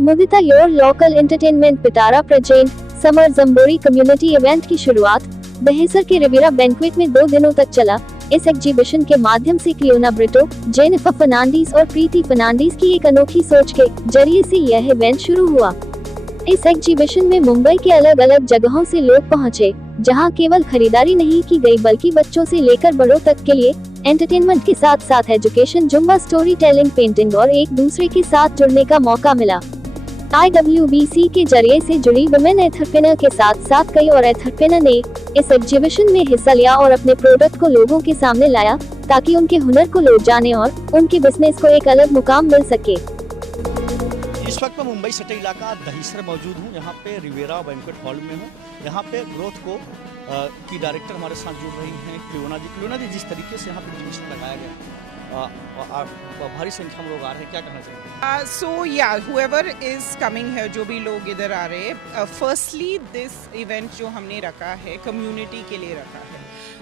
Mudita your local entertainment Pitara present summer jamboree community event की शुरुआत दहेसर के रिविरा banquet में 2 दिनों तक चला। इस एग्जीबिशन के माध्यम से क्लियोना ब्रिटो, जेनिफर फर्नांडीज और प्रीति फर्नांडीज की एक अनोखी सोच के जरिए से यह इवेंट शुरू हुआ। इस एग्जीबिशन में मुंबई के अलग अलग जगहों से लोग पहुंचे, जहां केवल खरीदारी नहीं की गई बल्कि बच्चों से लेकर बड़ों तक के लिए एंटरटेनमेंट के साथ साथ education, Zumba, story telling, painting और एक दूसरे के साथ जुड़ने का मौका मिला। IWBC के जरिए से जुड़ी वुमेन एंटरप्रेन्योर के साथ साथ कई और एंटरप्रेन्योर ने इस एग्जीबिशन में हिस्सा लिया और अपने प्रोडक्ट को लोगों के सामने लाया ताकि उनके हुनर को लोग जाने और उनके बिजनेस को एक अलग मुकाम मिल सके। इस वक्त मैं मुंबई सिटी इलाका दहीसर मौजूद हूँ। यहाँ पे रिवेरा बैंक्वेट हॉल में हूँ। यहाँ पे ग्रोथ को की डायरेक्टर हमारे साथ जुड़ रही हैं क्लियोना जी जिस तरीके से यहाँ पे एग्जीबिशन लगाया गया भारी संख्या में लोग आ रहे हैं, क्या कहना चाहिए? सो या whoever is coming here, जो भी लोग इधर आ रहे हैं, फर्स्टली दिस इवेंट जो हमने रखा है कम्युनिटी के लिए रखा है।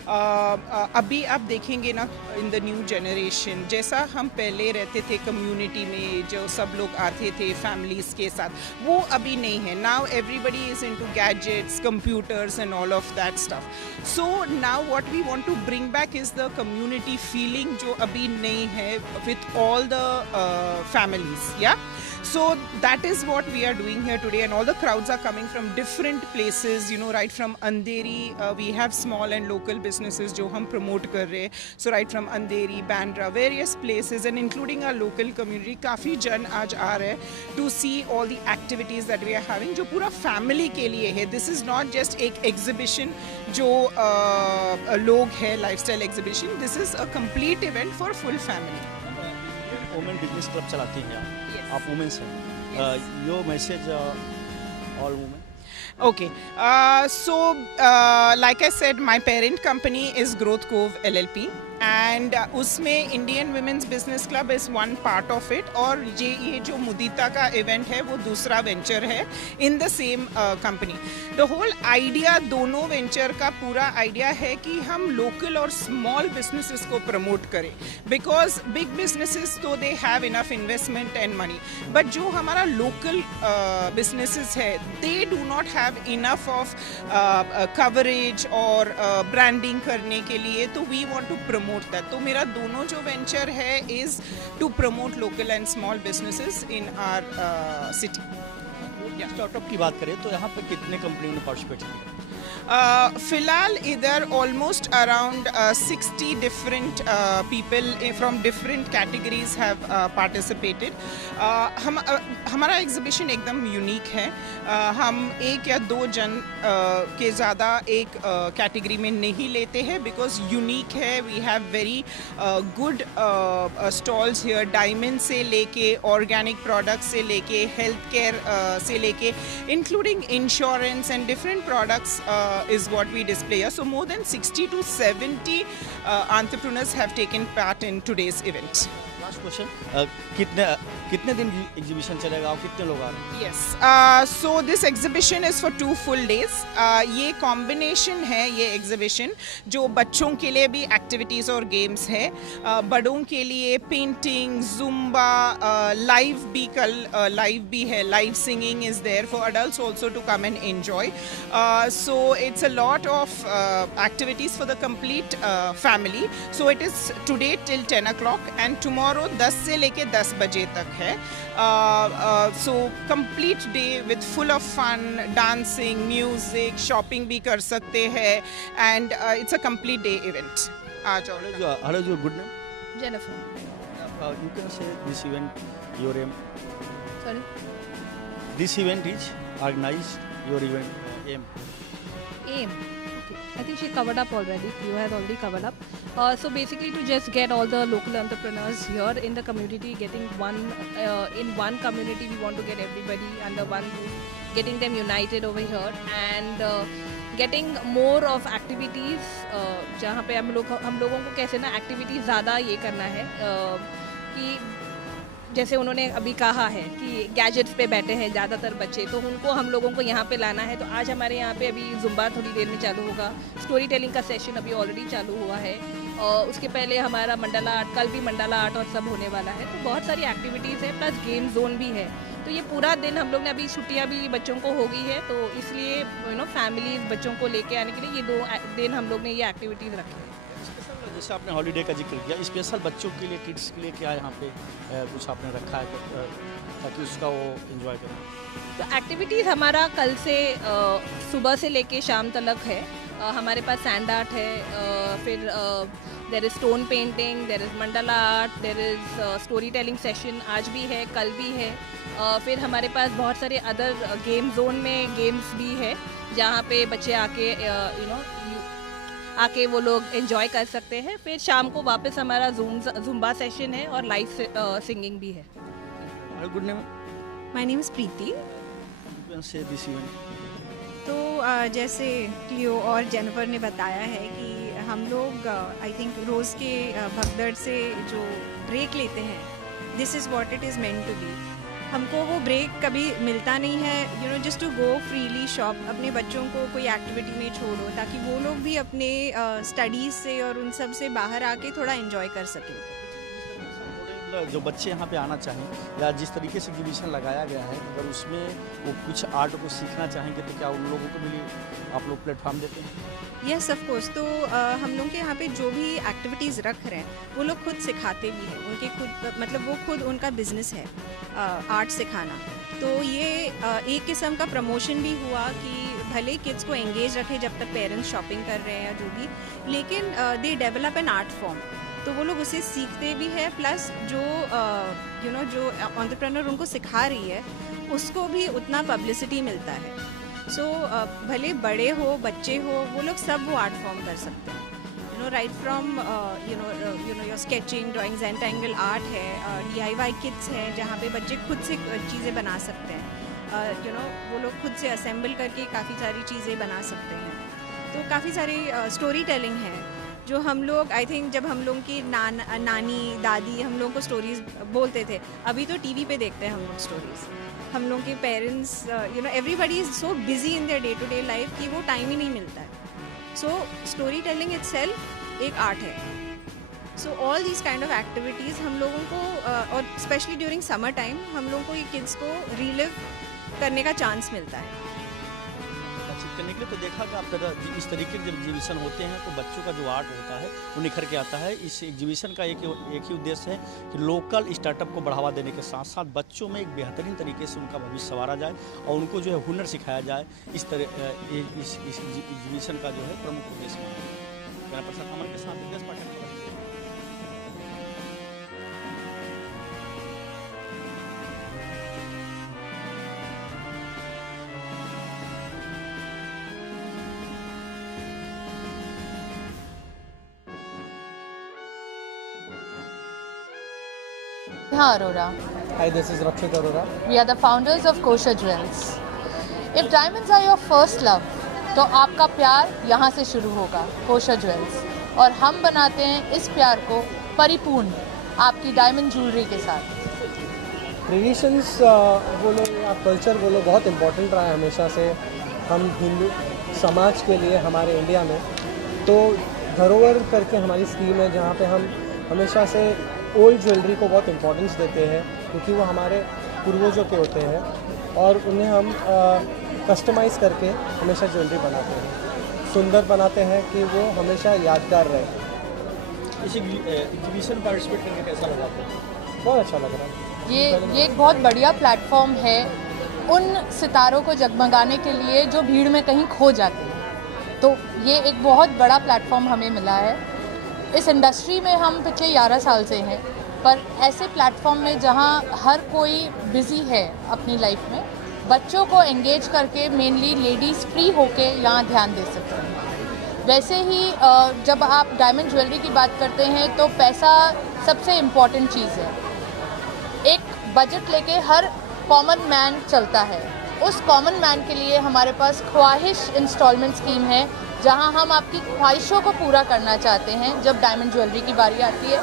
अभी आप देखेंगे ना इन द न्यू जनरेशन, जैसा हम पहले रहते थे कम्युनिटी में, जो सब लोग आते थे फैमिलीज के साथ, वो अभी नहीं है। Now everybody is into gadgets, computers and all of that stuff. So now what we want to bring back is the community feeling जो अभी नहीं है with all the families, yeah. So that is what we are doing here today, and all the crowds are coming from different places, you know, right from Andheri, we have small and local businesses जो हम promote कर रहे हैं, so right from Andheri, Bandra, various places and including our local community, काफ़ी जन आज आ रहे हैं to see all the activities that we are having जो पूरा family के लिए है। This is not just एक exhibition जो लोग है lifestyle exhibition, this is a complete event for full family। Women business club चलाती हैं आप वुमेन्स हैं, your message all women? Okay, so like I said, my parent company is Growth Cove LLP and उसमें Indian Women's Business Club is one part of it, और ये जो मुदिता का event है वो दूसरा venture है in the same company। The whole idea, दोनों venture का पूरा idea है कि हम local और small businesses को promote करें, because big businesses तो they have enough investment and money, but जो हमारा local businesses है they do not have enough of coverage और branding करने के लिए, तो we want to promote that। तो मेरा दोनों जो venture है is to promote local and small businesses in our city। Startup की बात करें तो यहाँ पे कितने कंपनियों ने पार्टिसिपेट किया? फिलहाल इधर almost around 60 different people from different categories have participated. हमारा एग्जीबिशन एकदम यूनिक है। हम एक या दो जन के ज़्यादा एक कैटेगरी में नहीं लेते हैं बिकॉज यूनिक है। We have very good stalls here, diamond से लेके ऑर्गेनिक प्रोडक्ट्स से लेके हेल्थ केयर से लेके including insurance and different products is what we display here. So more than 60 to 70 entrepreneurs have taken part in today's event। Last question, कितने दिन exhibition चलेगा और कितने लोग आ रहे हैं? Yes, so this exhibition is for 2 full days। ये combination है ये एग्जीबिशन जो बच्चों के लिए भी एक्टिविटीज़ और गेम्स है, बड़ों के लिए पेंटिंग, जुम्बा, लाइव भी कल लाइव भी है, live singing is there for adults also to come and enjoy. So it's a lot of activities for the complete family. So it is today till 10 o'clock and tomorrow 10 से लेके 10 बजे तक है। So complete day with full of fun, dancing, music, shopping भी कर सकते हैं and it's a complete day event. आ जाओ। Hello, your good name? Jennifer. You can say this event, your aim. Sorry? This event is organized, your event aim. Aim. Okay. I think she covered up already. You have already covered up. So basically to just get all the local entrepreneurs here in the community, getting in one community, we want to get everybody under one roof, getting them united over here and getting more of activities जहाँ पे हम लोगों को कैसे ना activities ज़्यादा ये करना है कि जैसे उन्होंने अभी कहा है कि गैजेट्स पे बैठे हैं ज़्यादातर बच्चे, तो उनको हम लोगों को यहाँ पे लाना है। तो आज हमारे यहाँ पे अभी जुम्बा थोड़ी देर में चालू होगा, स्टोरी टेलिंग का सेशन अभी ऑलरेडी चालू हुआ है, और उसके पहले हमारा मंडला आर्ट, कल भी मंडला आर्ट और सब होने वाला है। तो बहुत सारी एक्टिविटीज़ है, प्लस गेम जोन भी है। तो ये पूरा दिन हम लोग ने, अभी छुट्टियाँ भी बच्चों को हो गई है, तो इसलिए फैमिली बच्चों को लेके आने के लिए ये 2 दिन हम लोग ने ये एक्टिविटीज़ रखी है। स्पेशल जैसे आपने हॉलीडे का जिक्र किया, स्पेशल बच्चों के लिए, किड्स के लिए क्या यहाँ पे कुछ आपने रखा है ताकि उसका वो एंजॉय करें? तो एक्टिविटीज़ हमारा कल से सुबह से लेके शाम तक है। हमारे पास सैंड आर्ट है, फिर there is stone painting, there is Mandla art, there is story telling session, आज भी है, कल भी है। फिर हमारे पास बहुत सारे अदर गेम जोन में गेम्स भी है, जहाँ पे बच्चे आके आके वो लोग एंजॉय कर सकते हैं। फिर शाम को वापस हमारा जुम्बा सेशन है और लाइव सिंगिंग भी है। Good name? My name is Preeti. Say this event, तो जैसे क्लियो और जेनिफर ने बताया है कि हम लोग आई थिंक रोज़ के भगदड़ से जो ब्रेक लेते हैं, this is what it is meant to be. हमको वो ब्रेक कभी मिलता नहीं है, just to go freely shop, अपने बच्चों को कोई एक्टिविटी में छोड़ो ताकि वो लोग भी अपने स्टडीज़ से और उन सब से बाहर आके थोड़ा एंजॉय कर सकें। जो बच्चे यहाँ पे आना चाहें या जिस तरीके से एग्जीबिशन लगाया गया है, अगर उसमें वो कुछ आर्ट को सीखना चाहेंगे तो क्या उन लोगों को भी आप लोग प्लेटफॉर्म देते हैं? Yes of course. तो हम लोग के यहाँ पे जो भी एक्टिविटीज़ रख रहे हैं वो लोग खुद सिखाते भी हैं, उनके खुद मतलब वो खुद उनका बिजनेस है आर्ट सिखाना। तो ये एक किस्म का प्रमोशन भी हुआ कि भले किड्स को एंगेज रखे जब तक पेरेंट्स शॉपिंग कर रहे हैं या जो भी, लेकिन they develop an art form, तो वो लोग उसे सीखते भी है, प्लस जो जो एंटरप्रेन्योर उनको सिखा रही है उसको भी उतना पब्लिसिटी मिलता है। सो भले बड़े हो बच्चे हो, वो लोग सब वो आर्ट फॉर्म कर सकते हैं, right from your sketching, drawing, zentangle art है, DIY किट्स हैं जहाँ पे बच्चे खुद से चीज़ें बना सकते हैं, वो लोग खुद से असेंबल करके काफ़ी सारी चीज़ें बना सकते हैं। तो काफ़ी सारी स्टोरी टेलिंग है जो हम लोग आई थिंक जब हम लोग की नानी दादी हम लोग को स्टोरीज़ बोलते थे, अभी तो टीवी पे देखते हैं हम लोग स्टोरीज़। हम लोग के parents everybody is so busy in their day to day life कि वो टाइम ही नहीं मिलता है। सो स्टोरी टेलिंग इटसेल्फ एक आर्ट है। So all these kind of activities हम लोगों को और स्पेशली ड्यूरिंग समर टाइम हम लोगों को ये किड्स को रीलिव करने का चांस मिलता है। बातचीत करने के लिए तो देखा कि आप इस तरीके के जब एग्जीबिशन होते हैं तो बच्चों का जो आर्ट होता है वो निखर के आता है। इस एग्जीबिशन का एक ही उद्देश्य है कि लोकल स्टार्टअप को बढ़ावा देने के साथ साथ बच्चों में एक बेहतरीन तरीके से उनका भविष्य संवारा जाए और उनको जो है हुनर सिखाया जाए। इस तरह इस एग्जीबिशन का जो है प्रमुख उद्देश्य है। मेरा प्रसाद अमर के साथ विदेश पाठक। Neha Arora. Hi, this is Rakshit Arora. We are the founders of Kosha Jewels. If diamonds are your first love, तो आपका प्यार यहाँ से शुरू होगा, कोशा ज्वेल्स। और हम बनाते हैं इस प्यार को परिपूर्ण आपकी डायमंड ज्वेलरी के साथ। ट्रेडिशंस बोलो या कल्चर बोलो, बहुत इम्पोर्टेंट रहा है हमेशा से हम हिंदू समाज के लिए हमारे इंडिया में। तो धरोहर करके हमारी स्कीम है जहाँ पे हम हमेशा से ओल्ड ज्वेलरी को बहुत इम्पोर्टेंस देते हैं क्योंकि वो हमारे पूर्वजों के होते हैं और उन्हें हम कस्टमाइज़ करके हमेशा ज्वेलरी बनाते हैं, सुंदर बनाते हैं कि वो हमेशा यादगार रहे। इस एग्जीबिशन पार्टिसिपेट करके कैसा लगा आपको? बहुत अच्छा लग रहा है। ये एक बहुत बढ़िया प्लेटफॉर्म है उन सितारों को जगमगाने के लिए जो भीड़ में कहीं खो जाते हैं। तो ये एक बहुत बड़ा प्लेटफॉर्म हमें मिला है। इस इंडस्ट्री में हम पिछले 11 साल से हैं, पर ऐसे प्लेटफॉर्म में जहां हर कोई बिज़ी है अपनी लाइफ में, बच्चों को एंगेज करके मेनली लेडीज़ फ्री होके यहाँ ध्यान दे सकते हैं। वैसे ही जब आप डायमंड ज्वेलरी की बात करते हैं तो पैसा सबसे इम्पॉर्टेंट चीज़ है। एक बजट लेके हर कॉमन मैन चलता है। उस कॉमन मैन के लिए हमारे पास ख्वाहिश इंस्टॉलमेंट स्कीम है, जहां हम आपकी ख्वाहिशों को पूरा करना चाहते हैं जब डायमंड ज्वेलरी की बारी आती है,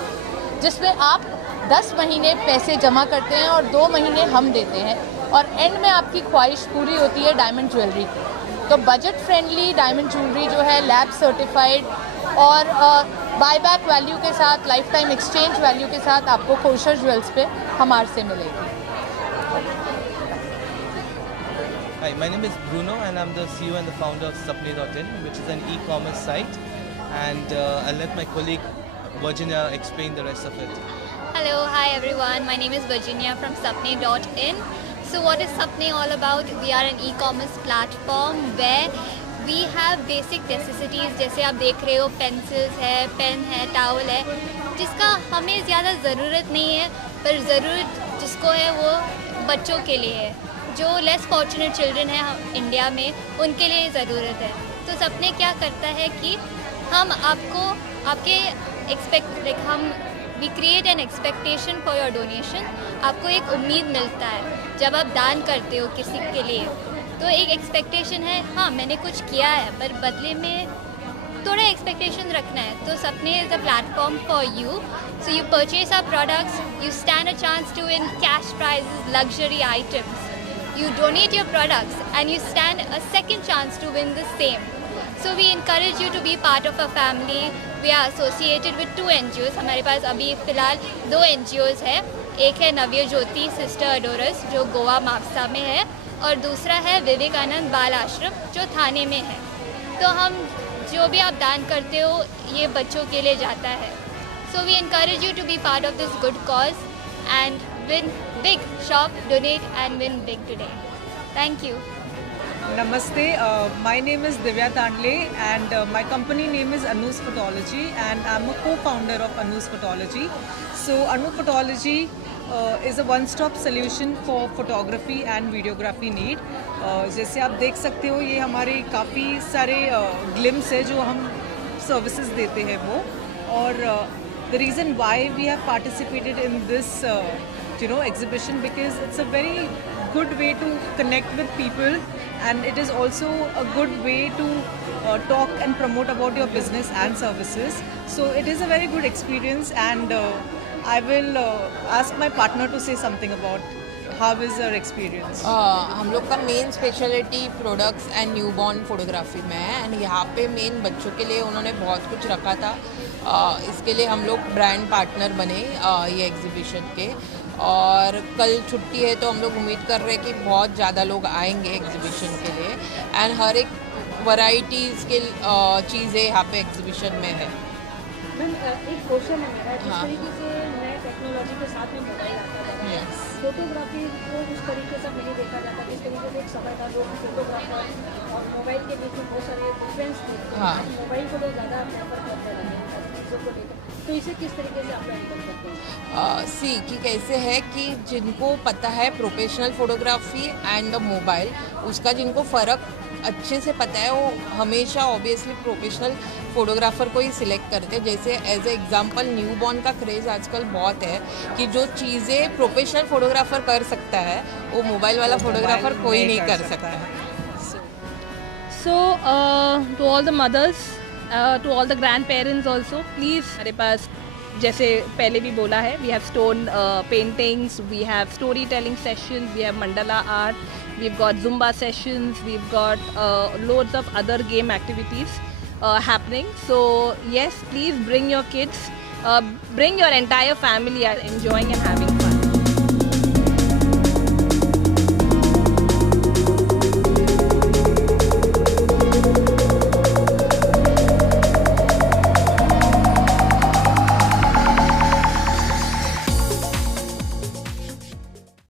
जिसमें आप 10 महीने पैसे जमा करते हैं और 2 महीने हम देते हैं और एंड में आपकी ख्वाहिश पूरी होती है डायमंड ज्वेलरी की। तो बजट फ्रेंडली डायमंड ज्वेलरी जो है लैब सर्टिफाइड और बायबैक वैल्यू के साथ, लाइफ टाइम एक्सचेंज वैल्यू के साथ आपको कोशा ज्वेल्स पे हमारे से मिलेगी। Hi, my name is Bruno and I'm the CEO and the founder of Sapne.in, which is an e-commerce site. And I'll let my colleague Virginia explain the rest of it. Hello, hi everyone. My name is Virginia from Sapne.in. So what is Sapne all about? We are an e-commerce platform where we have basic necessities. जैसे आप देख रहे हो pencils है, pen है, towel है, जिसका हमें ज़्यादा ज़रूरत नहीं है, पर ज़रूरत जिसको है वो बच्चों के लिए है, जो लेस फॉर्चुनेट चिल्ड्रन है इंडिया में, उनके लिए ज़रूरत है। तो सपने क्या करता है कि हम आपको आपके we create an expectation for your donation. आपको एक उम्मीद मिलता है जब आप दान करते हो किसी के लिए, तो एक एक्सपेक्टेशन है, हाँ मैंने कुछ किया है पर बदले में थोड़ा एक्सपेक्टेशन रखना है। तो Sapne is a platform for you. So you purchase our products, you stand a chance to win cash prizes, luxury items, you donate your products and you stand a second chance to win the same. So we encourage you to be part of a family. We are associated with 2 NGOs. हमारे पास अभी फ़िलहाल 2 NGOs है। एक है नव्य ज्योति sister अडोरस जो गोवा माप्सा में है, और दूसरा है विवेकानंद बाल आश्रम जो थाने में है। तो हम जो भी आप दान करते हो ये बच्चों के लिए जाता है। So we encourage you to be part of this good cause and win big, shop, donate and win big today. Thank you. Namaste, my name is Divya Tandle and my company name is Anu's Photology and I'm a co-founder of Anu's Photology. So Anu Photology is a one-stop solution for photography and videography need. जैसे आप देख सकते हो ये हमारे काफ़ी सारे glimpse है जो हम सर्विसेज देते हैं वो, और the reason why we have participated in this exhibition because it's a very good way to connect with people and it is also a good way to talk and promote about your business and services. So it is a very good experience and I will ask my partner to say something about how is our experience. हम लोग का main speciality products and newborn photography में है and यहाँ पे main बच्चों के लिए उन्होंने बहुत कुछ रखा था। इसके लिए हम लोग ब्रांड पार्टनर बने ये एग्जीबिशन के, और कल छुट्टी है तो हम लोग उम्मीद कर रहे हैं कि बहुत ज़्यादा लोग आएंगे एग्जीबिशन के लिए एंड हर एक वैरायटीज़ के चीज़ें यहाँ पे एग्जीबिशन में है। एक क्वेश्चन है मेरा, जिस तरीके से नए टेक्नोलॉजी के साथ में मोबाइल आता है, फोटोग्राफी को उस तरीके से नहीं देखा जाता जिस तरीके से एक समय था लोग फोटोग्राफर और मोबाइल के बीच में बहुत सारे डिफरेंस थे। हाँ, मोबाइल को लोग ज़्यादा प्रेफर करते हैं चीज़ों को लेकर, तो इसे किस तरीके से आप हैंडल करते हैं? सी कि कैसे है कि जिनको पता है प्रोफेशनल फोटोग्राफी एंड मोबाइल, उसका जिनको फ़र्क अच्छे से पता है वो हमेशा ऑब्वियसली प्रोफेशनल फोटोग्राफर को ही सिलेक्ट करते हैं। जैसे एज ए एग्जांपल न्यूबॉर्न का क्रेज़ आजकल बहुत है कि जो चीज़ें प्रोफेशनल फोटोग्राफर कर सकता है वो मोबाइल वाला फोटोग्राफर कोई नहीं कर सकता है। So to all the mothers, to all the grandparents also, please हमारे पास जैसे पहले भी बोला है, we have stone paintings, we have storytelling sessions, we have mandala art, we've got Zumba sessions, we've got loads of other game activities happening. So yes, please bring your kids, bring your entire family, are enjoying and having